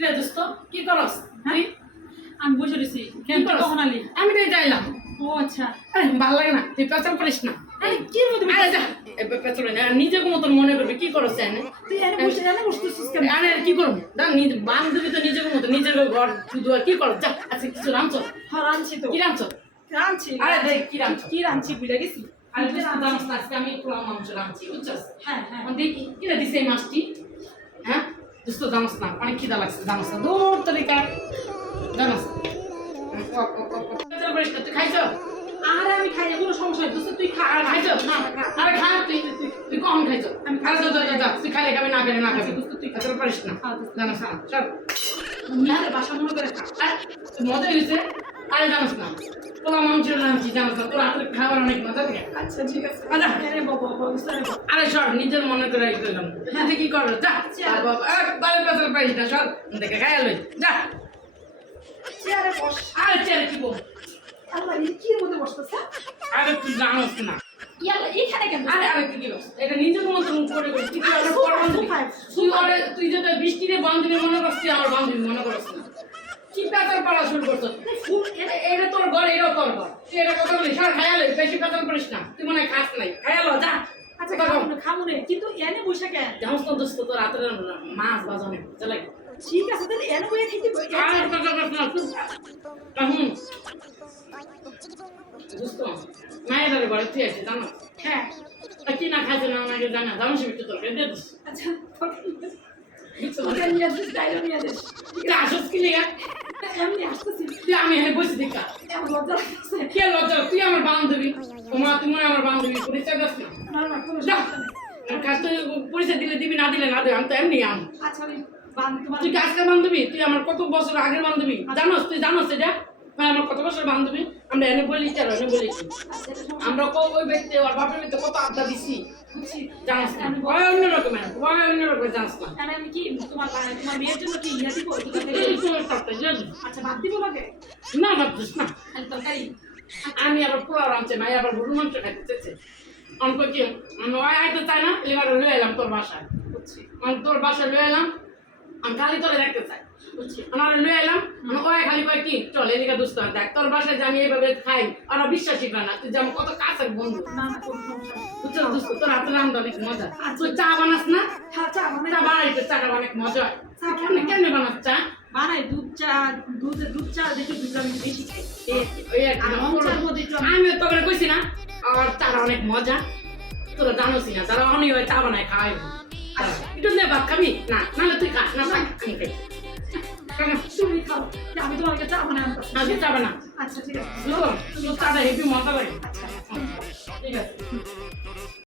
কি রে দোস্ত কি করস তুই? আমি বসে রয়েছি কেন কখন আলি? আমি তো যাইলাম। ও আচ্ছা আরে ভালো লাগে না, তুই পেছাল করিস না। আরে কি মধ্যে আরে যা পেছল না, নিজেকে মতন মনে করবি কি করস এনে? তুই এনে বসে জানা বসতেছিস কেন? আরে কি করবো দা, নিজে বান্ধবী তো নিজেকে মতো নিজের ঘর শুধু আর কি করস? যা আচ্ছা কিছু রামছ হ্যাঁ রাঁধছি তো। কি রামছ? রাঁধছি। আরে দেখ কি রামছ? কি রাঁধছি ভুলে গেছি। আরে তুই জানিস না আজকে আমি পোলাও মাংস রাঁধছি বুঝছস? হ্যাঁ হ্যাঁ এখন দেখি কি রে দিছে এই মাছটি? হ্যাঁ দোস্ত জানিস না অনেক খিদা লাগছে, জানিস না দূর তরিকা জানিস পেছাল করিস না, তুই খাইছ? আরে আমি খাই না, কোনো সমস্যা নেই। দোস্ত তুই খা। আর খাইছ? না খা। আরে খা তুই তুই কখন খাইছ? আমি আরে যা যা যা তুই খাইলে খাবি না খাইলে না খাবি। দোস্ত তুই খা। পেছাল করিস না খা দোস্ত। জানিস না চল। নিজের বাসা মনে করে খা। আরে মজা হয়েছে। আরে জানিস না পোলাও মাংস রাঁধছি জানিস না, তোর হাতের খাবার অনেক মজা থাকে। আচ্ছা ঠিক আছে। আচ্ছা। আরে বাবা বাবা আরে সর নিজের মনে করে গেলাম, হ্যাঁ কি করো যা। আর বাবা বারে পেছাল পাইস না, সর দেখে খাইয়া লই যা। চেয়ারে বস। আরে চেয়ারে কি বল? আল্লাহ এই কি মধ্যে বসতেছ? আরে তুই জানোস না। ইয়ালা এইখানে কেন? আরে আরে কি বল? এটা নিজের মতন করে করে তুই কি ওরে পর বান্ধবী? তুই ওরে তুই যদি বৃষ্টিরে বান্ধবী মনে করছিস আমার বান্ধবী মনে করছিস না। কি পেছাল পাড়া শুরু করছিস? এটা তোর ঘর, এটা তোর ঘর, তুই এটা কথা বলিস আর খাইয়া লই, বেশি পেছাল করিস না, তুই মনে হয় খাস নাই, খাইয়া লো যা। আচ্ছা খাবো না কিন্তু এনে বসে কেন? জানোস তো দোস্ত তোর হাতের মাছ বাজানে চলে। ঠিক আছে তাহলে এনে বসে খেতে আরে কথা কথা না তুই কাহুন দোস্ত মায়ের ঘরে তুই আছে জানো? হ্যাঁ কি না খাইছে না আমাকে জানা জামসে বিটু তোর দে দিস আচ্ছা ওটা নিয়ে আসিস ডাইলো নিয়ে আসিস তুই আসস কি লিগা? এমনি আসতেছি তুই আমি এখানে বসে দেখা এমন লজ্জা লাগতেছে কে লজ্জা, তুই আমার বান্ধবী, তোমার তুমি আমার বান্ধবী, পরিচয় দাস না না না কোনো যা। সমস্যা নেই কাজ তো পরিচয় দিলে দিবি, না দিলে না দেবে, আমি তো এমনি আম। আচ্ছা আমি তোমার তুই আজকের বান্ধবী, তুই আমার কত বছর আগের বান্ধবী জানোস? তুই জানোস এটা আমার কত বছর বান্ধবী? আমরা এনে বলি চার এনে বলি আমরা ওই ব্যক্তি ওর বাপের ব্যক্তি কত আড্ডা দিছি বুঝছি জানাস না, ওই অন্য রকমের ওই অন্য রকমের জানাস না। তাহলে আমি কি তোমার মেয়ের জন্য কি ইয়া দিব এই সময় করতে জানি আচ্ছা ভাত দিব লাগে না ভাবছিস না, খালি তরকারি আমি আবার পোলাও রাঁধছে মাই আবার গরু মাংস খাইতে চাইছে। অঙ্ক কি আমি ওই আইতে চাই না, এবার লয়ে এলাম তোর বাসায়, বুঝছি আমি তোর বাসায় লয়ে এলাম, আমি খালি তোরে দেখতে চাই বুঝছি আমার লয়ে এলাম। ওই খালি কয় কি চল এদিকে দুস্থ দেখ তোর বাসায় যে আমি এইভাবে খাই ওরা বিশ্বাসই করে না, তুই যে আমার কত কাছের বন্ধু না না কোনো সমস্যা নেই বুঝছো দুস্থ, তোর হাতে রান্ধা অনেক মজা। তুই চা বানাস না? হ্যাঁ চা বানাই চা বানাইতে চাটা অনেক মজা হয়। কেমনে কেমনে বানাস চা? বানাই দুধ চা দেখি দুধ আমি বেশি খাই ওই আর কি, আর রং চার মধ্যে একটু আমি তোকে কইছি না আর চাটা অনেক মজা, তোরা জানোসই না তারা অনেক চা বানায় খাওয়াই। একটু নে ভাত খাবি না? নাহলে তুই খা না, থাক আমি খাই। তুমি খাও আমি তোমার কাছে চা বানাই আনতাম আজকে চা বানা আচ্ছা ঠিক আছে বুঝলো? চাটা হেভি মজা লাগে। আচ্ছা